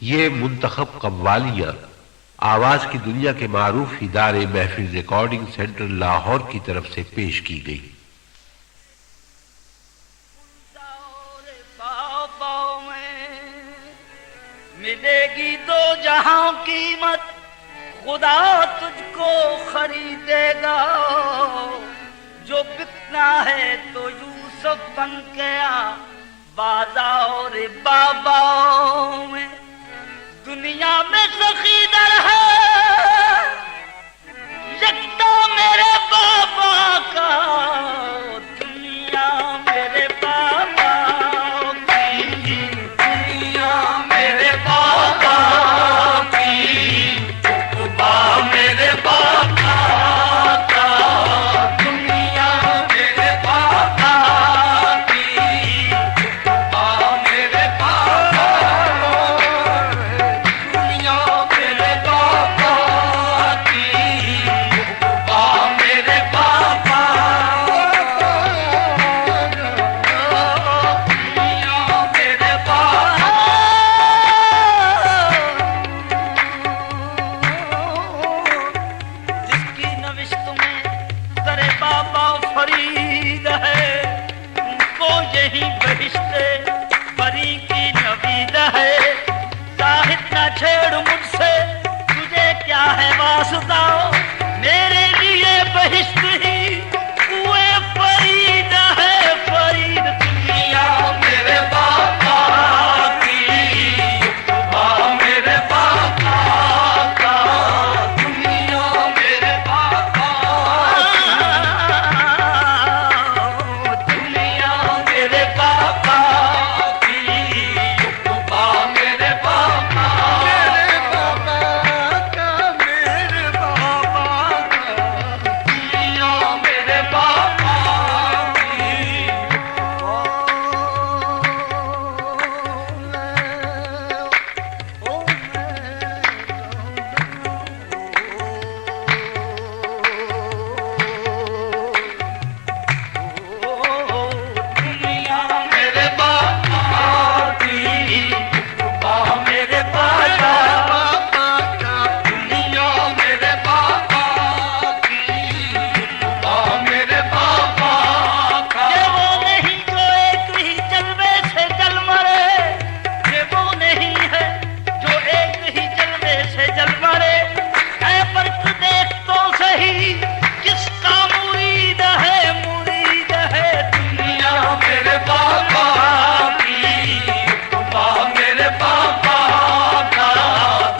ये मुंतखब कव्वालियां आवाज की दुनिया के मारूफ इदारे महफिल रिकॉर्डिंग सेंटर लाहौर की तरफ से पेश की गई। मिलेगी दो जहां कीमत, खुदा तुझको खरीदेगा। जो बिकना है तो यूसुफ बन के आ बाजार बाबाओं में। दुनिया में सखी दर है यकता मेरे बाबा का, दुनिया मेरे बाबा की, दुनिया मेरे बाबा की, उक़बा मेरे बाबा का, दुनिया मेरे बाबा की, उक़बा मेरे बाबा, दुनिया मेरे बाबा की, उक़बा मेरे बाबा, दुनिया मेरे बाबा। जिसकी नविश्त में दरे बाबा फरीद है, उनको यही बहिश्ते परी की नवीद है। साहिद न छेड़ मुझसे, तुझे क्या है वास्ता, मेरे लिए बहिश्त ही कुए फरीद है। फरीद दुनिया मेरे बाबा की, उक़बा मेरे बाबा का, दुनिया मेरे बाबा की, दुनिया मेरे बाबा की, उक़बा मेरे बाबा, मेरे बाबा का, मेरे बाबा का, दुनिया मेरे बाबा दुनिया मेरे बाबा की, उक़बा मेरे बाबा का, दुनिया मेरे बाबा की, उक़बा मेरे बाबा का। ये वो नहीं जो एक ही जलवे से जल मरे, ये वो नहीं है जो एक ही जलवे से जल मरे। है फर्क देख तो सही किसका मुरीद है, मुरीद है। दुनिया मेरे बाबा की, उक़बा मेरे बाबा का,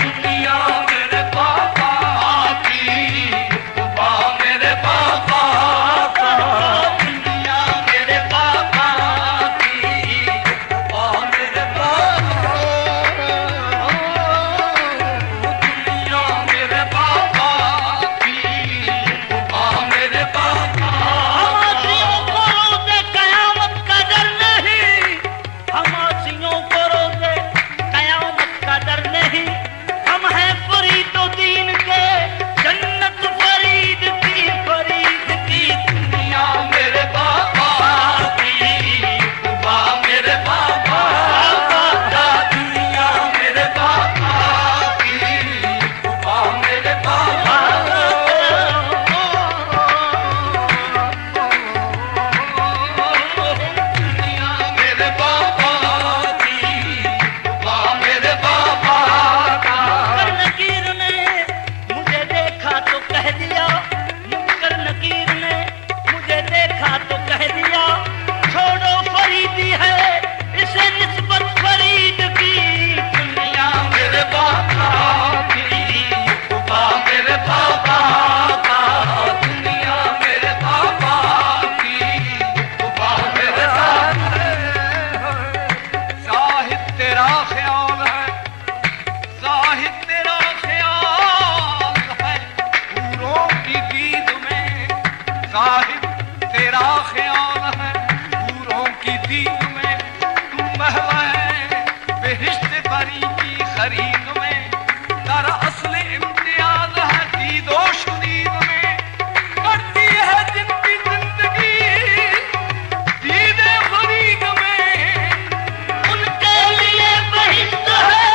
दुनिया मेरे बाबा की, उक़बा मेरे बाबा का, दुनिया मेरे बाबा की, उक़बा मेरे बाबा, दुनिया मेरे बाबा की, उक़बा मेरे बाबा। हमासियों को रोज़े क़यामत का डर नहीं, हमासियों को रोज़े क़यामत का डर नहीं। हम हैं फरीदुद्दीन के, जन्नत फरीद की, फरीद की, दुनिया मेरे बाबा की, उक़बा मेरे बाबा का, दुनिया मेरे बाबा की, उक़बा मेरे बाबा, दुनिया मेरे बाबा की, उक़बा मेरे बाबा का। मुनकर नकीर ने मुझे देखा तो कह दिया, मुनकर नकीर ने मुझे देखा तो कह दिया, छोड़ो फरीदी है इसे निस्बत फरीद की, दुनिया मेरे बाबा की, उक़बा मेरे बाबा का, दुनिया मेरे बाबा की, उक़बा मेरे बाबा। साहिब तेरा ख्याल है, साहिब तेरा ख्याल है हूरों की दीद में, साहिब तेरा ख्याल है हूरों की दीद में। तू महवा है बेहिश्त परी की खरीद में, तेरा असल इम्तियाज है दीदो शुदीद में। करती है जिनकी जिंदगी दीदे फरीद में, उनके लिए बहिश्त है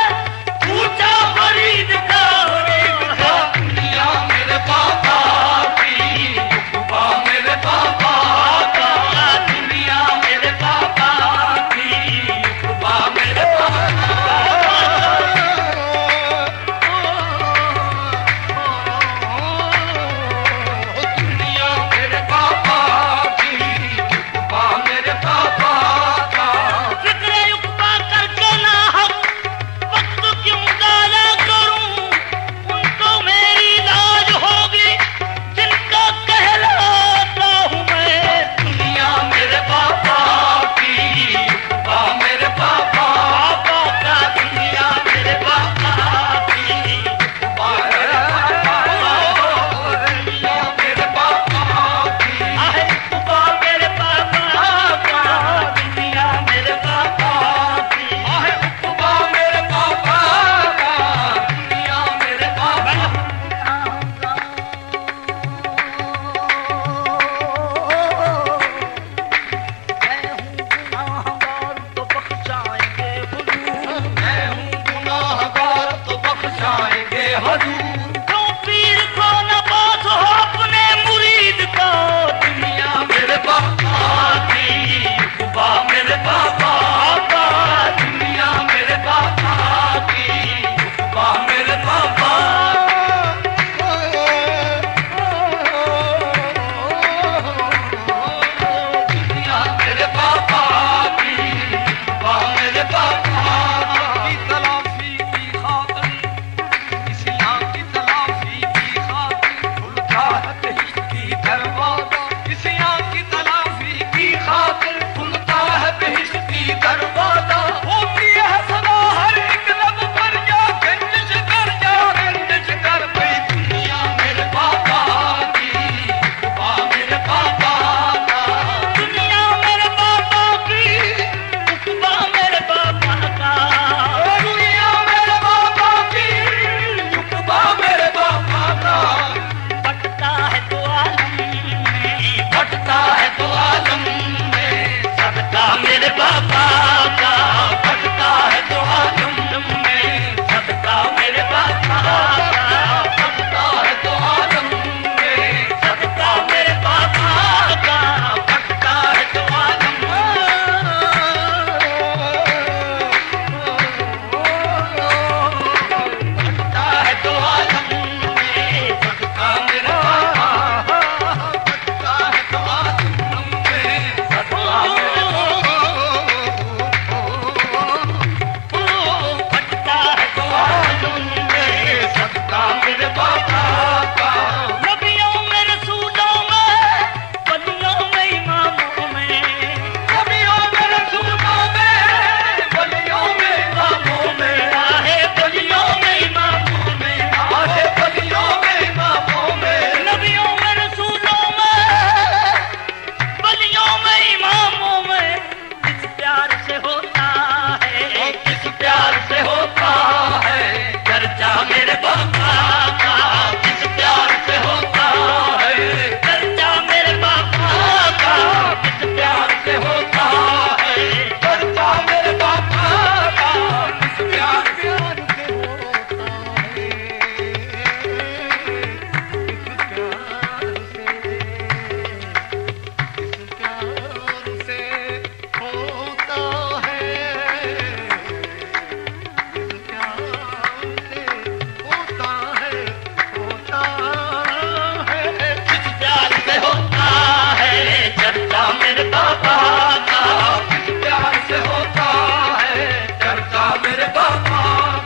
बाबा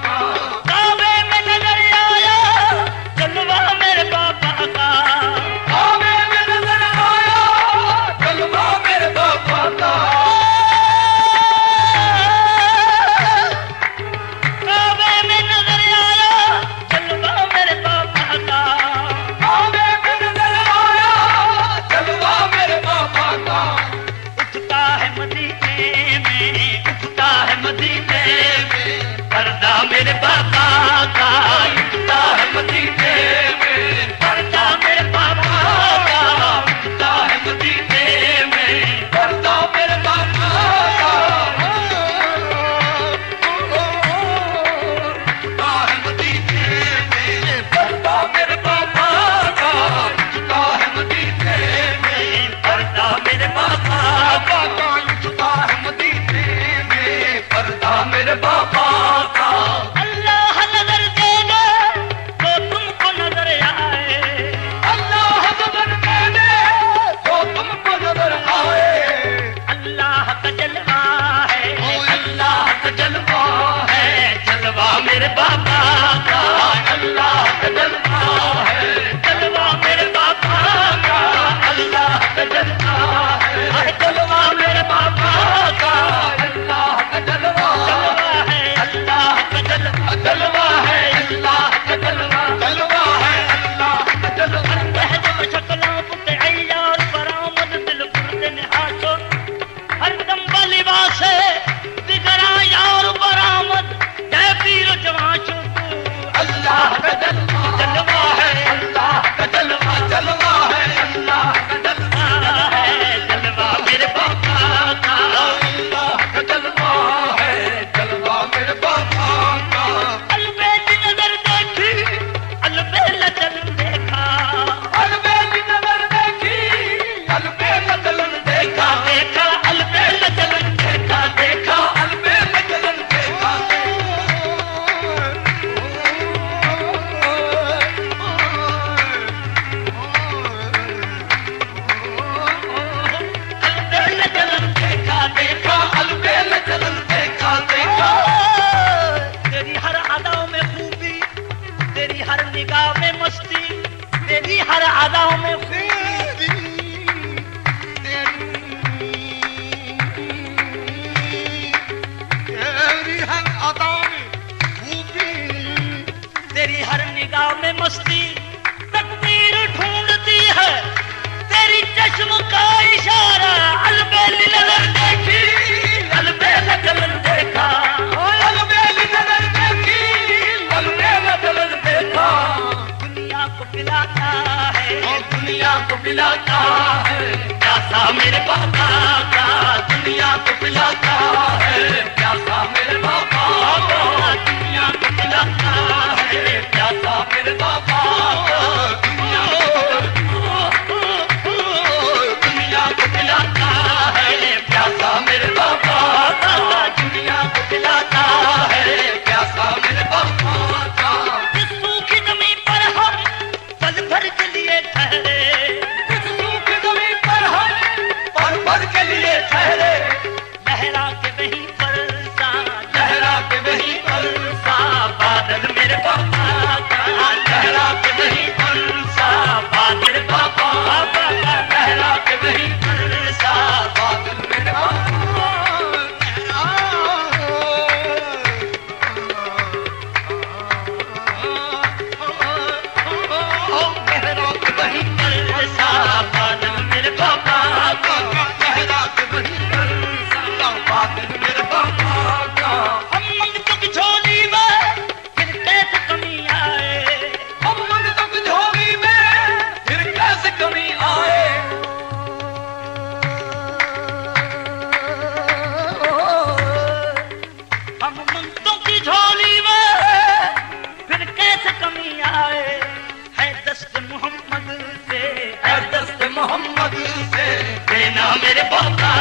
का। काबे में नजर आया जलवा मेरे बाबा का। काबे में नजर आया जलवा मेरे बाबा का। काबे में नजर आया जलवा मेरे बाबा का। काबे में नजर आया जलवा मेरे बाबा का। उठता है मदीने में, उठता है मदीने में पर्दा मेरे बाबा का। उठता है मदीने में पर्दा मेरे बाबा का। उठता है मदीने में पर्दा मेरे बाबा का। उठता है मदीने में पर्दा मेरे बाबा का। उठता है मदीने में पर्दा मेरे बाबा बाबा का। उठता है मदीने में पर्दा मेरे बाबा का। अल्लाह नजर दे दे तो तुमको नजर आए। अल्लाह नजर दे दे तो तुमको नजर आए। अल्लाह का जलवा है, अल्लाह का जलवा है जलवा मेरे बाबा का। अल्लाह का जलवा है जलवा मेरे बाबा का। अल्लाह का जलवा है जलवा मेरे बाबा का। अल्लाह का जलवा है अल्लाह का जलवा। जलवा है अल्लाह का जलवा जलवा है अल्लाह का जलवा। जब शक्लों पुत अय्यार बरामद दिल पुरद निहासो हरदम बलिबास दिगरा यार बरामद जय पीर जवां तू। अल्लाह का जलवा जलवा है अल्लाह का जलवा जलवा है अल्लाह का जलवा है जलवा मेरे बाबा का। अल्लाह का जलवा है जलवा मेरे बाबा का। अलबेल नजर देखी अलबेल चल देखा। अलबेल नजर देखी अलबेल चलन देखा। देखा अलबेल चल देखा। देखा अलबेल चलन देखा। अलबेल चल देखा। देखा अलबेल चलन देखा। देखा तेरी हर अदाओं में खूबी, तेरी हर निगाह में मस्ती, तेरी हर अदाओं में खूबी, तेरी हर अदा में खूबी। तेरी हर निगाह में मस्ती तकदीर ढूंढती है। तेरी चश्म का इशारा अलबेल नजर देखी अलबेल चलन देखा। अलबेल नजर देखी अलबेल चलन देखा। दुनिया को पिलाता है और दुनिया को पिलाता है प्यासा मेरे बाबा का। दुनिया को पिलाता है प्यासा मेरे बाबा का। दुनिया को पिलाता है प्यासा मेरे बाबा का। दुनिया को पिलाता है प्यासा मेरे बाबा का। दुनिया को पिलाता है प्यासा मेरे बाबा का। इस सूखी जमीन पर हम पल भर के लिए ठहरे। इस सूखी जमीन पर हम पल भर के लिए ठहरे। लहरा के वहीं पर सा लहरा के वहीं पर सा बादल मेरे बाबा का। लहरा के वहीं पर सा बादल बाबा बाबा का। लहरा के वहीं पर सा बादल मेरे लहरा के वहीं पर सा बादल मेरे बाबा का। लहरा के वहीं पर बादल मेरे बाबा का। हम मंगतों की झोली में फिर कैसे कमी आए। हम मंगतों की झोली में फिर कैसे कमी आए। हम मंगतों की झोली में फिर कैसे कमी आए। है दस्त मोहम्मद से है दस्त मोहम्मद से देना मेरे बाबा